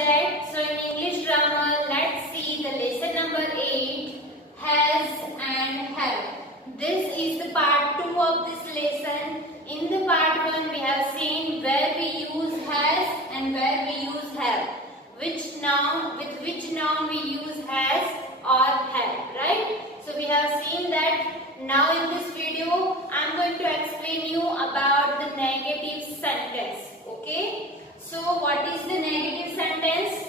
subject. So in English grammar, let's see the lesson number 8, has and have. This is the part 2 of this lesson. In the part 1, we have seen where we use has and where we use have. With which noun we use has or have, right? So we have seen that. Now in this video, I am going to explain you about the negative sentence. Okay? So what is the negative sentence?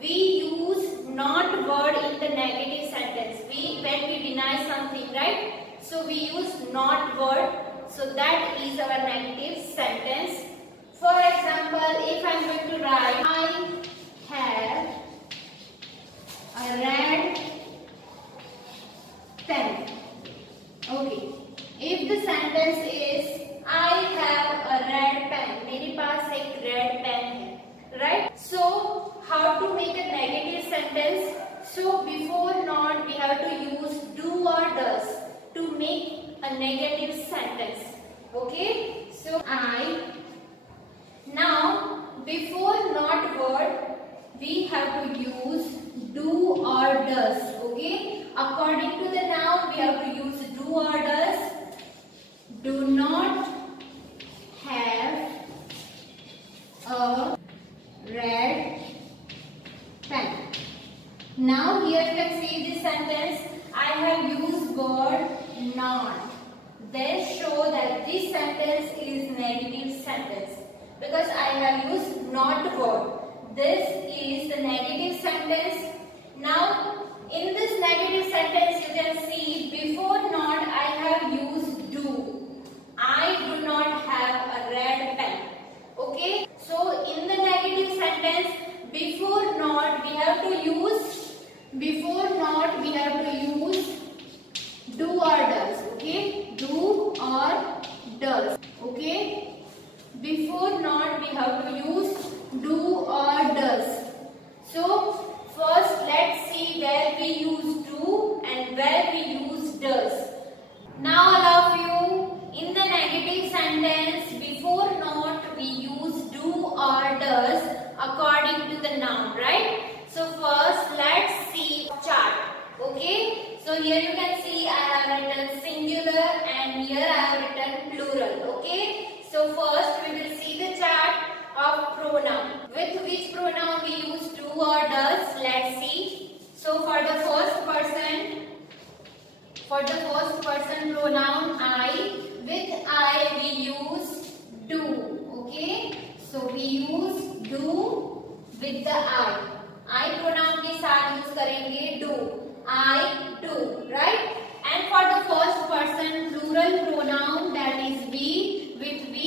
We use not word in the negative sentence. When we deny something, right? So we use not word. So that is our negative sentence. For example, if I am going to write, I have a red pen. Okay. If the sentence is I have a red pen, मेरे पास एक red pen है, right? So how to make a negative sentence? So before not we have to use do or does to make a negative sentence. Okay? So now before not word we have to use do or does. Okay? According to the noun we have to use do or does. Do not have a red pen. Now here you can see this sentence. I have used word not. They show that this sentence is negative sentence because I have used not word. This is the negative sentence. Now in this negative sentence you can see before not I have used do. I do not have a red pen. Okay? So in the negative sentence before not we have to use do or does. Okay? Do or does. Okay? Before not we have to use do or does. So first let's see where we use do and where we use does. Now all of you, in the negative sentence before not we use do or does according to the noun, right? So first let's see chart. Okay? So here you can see I have written singular and here I have written plural. Okay? So first we will see the chart of pronoun. With which pronoun we use do or does? Let's see. So for the first person pronoun I, with I we use do. Okay? So we use do with the I pronoun के साथ use करेंगे do. I do, right? And for the first person plural pronoun that is we, with we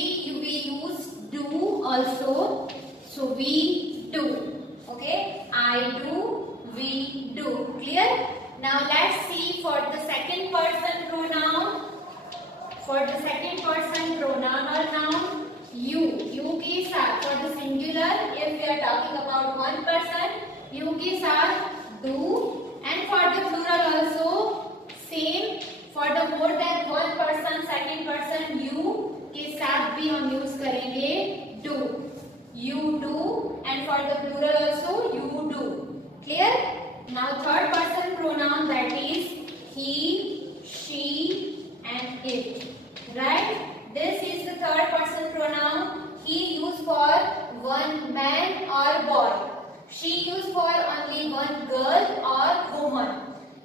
use do also. So we do. Okay? I do, we do. Clear? Now let's see for the second person pronoun. For the second person pronoun or noun, you के साथ. For the singular, if we are talking about one person, you के साथ do. And for the plural also same. For the more than one person, second person you के साथ भी हम use करेंगे do. You do. And for the plural also you do. Clear? Now third person pronoun that is he, she and it. Right? This is the third person pronoun. He used for one man or boy. She used for only one girl or woman.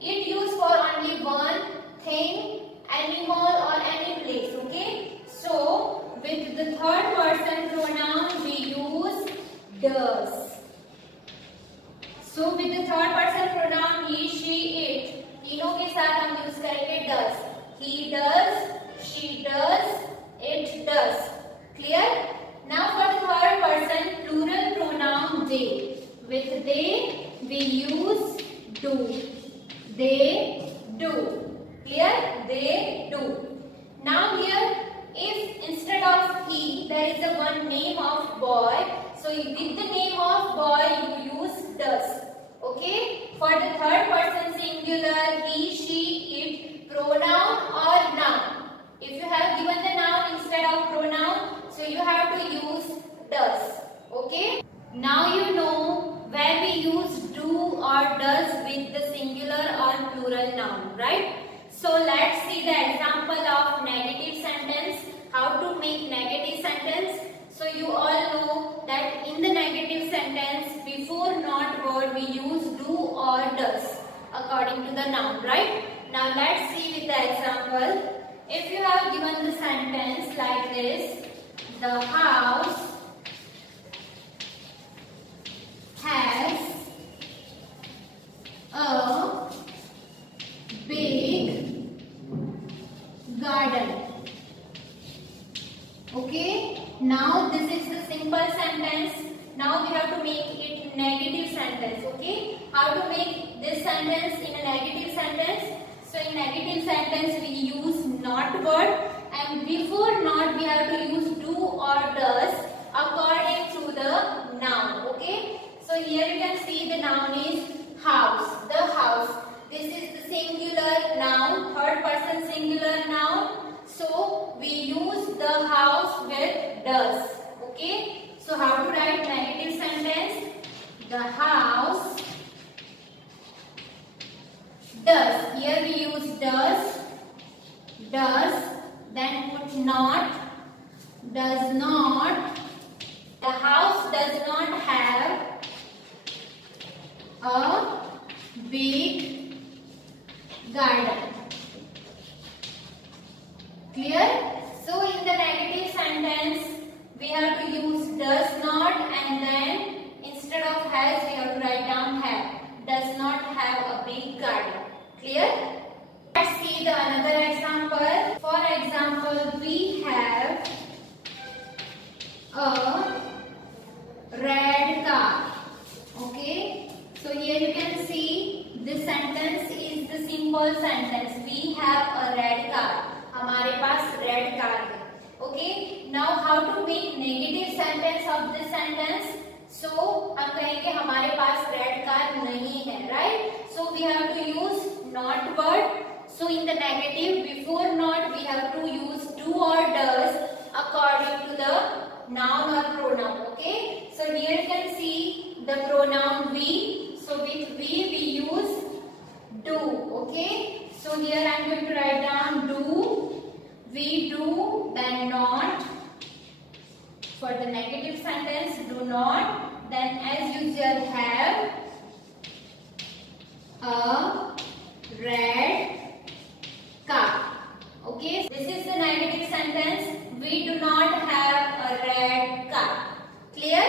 It used for only one thing, animal or any place. Okay? So with the third person pronoun we use does. So with the third person pronoun he, she, it, तीनों के साथ हम use करेंगे does. He does, she does, it does. Clear? Now for the third person plural pronoun they. With they we use do. They do. Clear? They do. Now here if instead of he there is a one name of boy, so with the name of boy you use does. Okay? For the third person singular he, she, it, pronoun or noun. If you have given the noun instead of pronoun, so you have to use does. Okay? Now you know So let's see the example of negative sentence. How to make negative sentence. So you all know that in the negative sentence, before not word we use do or does according to the noun, right? Now let's see with the example. If you have given the sentence like this, the house has a big garden. Okay, now this is the simple sentence. Now we have to make it negative sentence. Okay, how to make this sentence in a negative sentence? So in negative sentence we use not word, and before not we have to use do or does according to the noun. Okay, so here you can see the noun is house. The house. This is the singular noun, third person singular noun. So we use the house with does. Okay. So how to write negative sentence? The house does. Here we use does. Then put not. Does not. The house does not have a big garden. Clear? So in the negative sentence we have to use does not, and then instead of has we have to write down have. Does not have a big garden. Clear? Let's see the another example. For example, we have a red car. Okay. So here you can see this sentence is the simple sentence. We have a red car. हमारे पास red car है. Okay. Now how to make negative sentence of this sentence? So हम कहेंगे हमारे पास red car नहीं है, right? So we have to use not word. So in the negative before not we have to use do or does according to the noun or pronoun. Okay. So here you can see the pronoun we. So with we use do. Okay. So here I am going to write down do. We do, then not. For the negative sentence, do not. Then as usual have a red car. Okay. This is the negative sentence. We do not have a red car. Clear?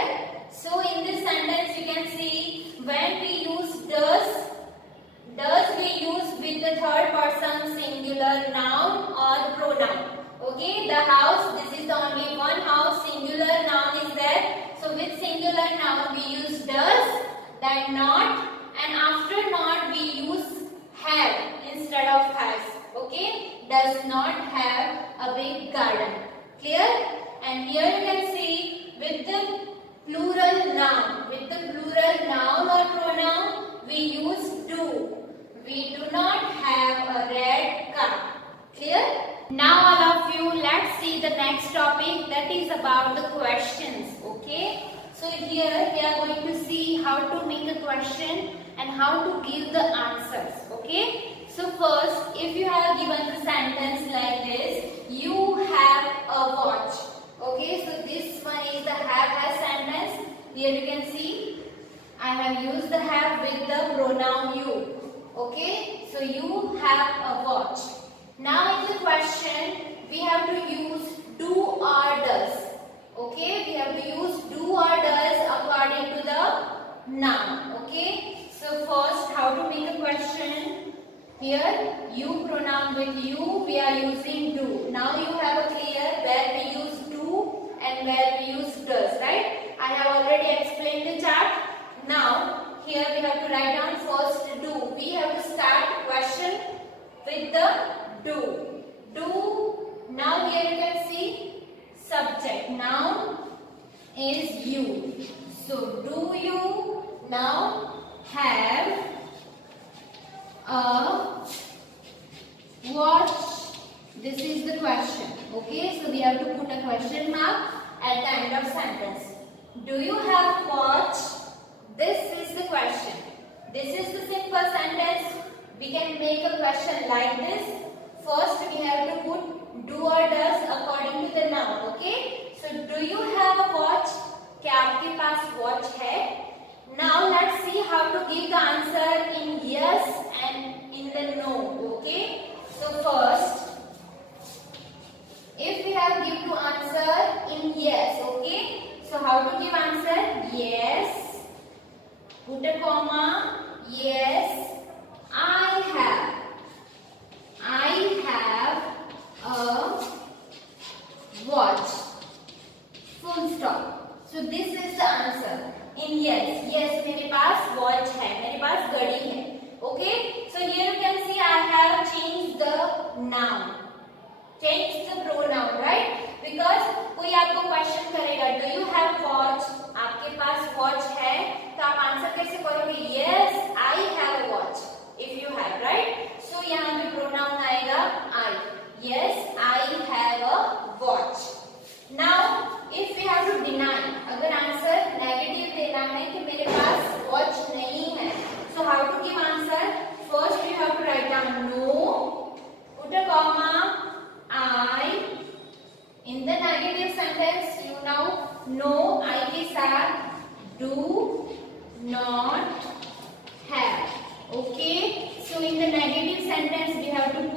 So in this sentence you can see when we use does we use with the third person singular noun or pronoun. Okay, the house, this is the only one house, singular noun is there. So with singular noun we use does, then not, and after not we use have instead of has. Okay, does not have a big garden. Clear? And here you can see with the plural noun or pronoun we use do. We do not have a red car. Clear? Now all of you, let's see the next topic, that is about the questions. Okay. So here we are going to see how to make a question and how to give the answers. Okay. So first, if you have given the sentence like this, you have a watch. Okay. So this one is the have sentence. Here you can see I have used the have with the pronoun you. Okay, so you have a watch. Now in the question, we have to use do or does. Okay, we have to use do or does according to the noun. Okay, so first how to make a question? Here, you pronoun with you, we are using do. Now you have a clear where we use do and where we use does, right? I have already explained the chart. Now, here we have to write down first do. We have to start question with the do. Do. Now here you can see subject. Noun is you. So do you now have a watch? This is the question. Okay, so we have to put a question mark at the end of sentence. Do you have watch? This is the question. This is the simple sentence. We can make a question like this. Okay, so do you have a watch? क्या आपके पास watch है? Now let's see how to give the answer in yes and in the no. Okay, so first if we have give to answer in yes, okay, so how to give answer? Yes, put a comma, yes, I have a watch, full stop. So this is the answer in yes. Yes, मेरे पास watch है, मेरे पास घड़ी है. Okay, so here you can see I have changed the noun, change the pronoun, right? Because कोई आपको question करेगा do you have watch, आपके पास watch है, तो आप आंसर कैसे करोगे? Yes, I have a watch. If you have, right? So यहाँ पे pronoun आएगा I. Yes, I have a watch. Now, if we have to deny, अगर आंसर नेगेटिव देना है कि मेरे पास watch नहीं है, so how to give answer? First you have to write down no, put a comma, I. In the negative sentence, you now know I के साथ do not have. Okay, so in the negative sentence we have to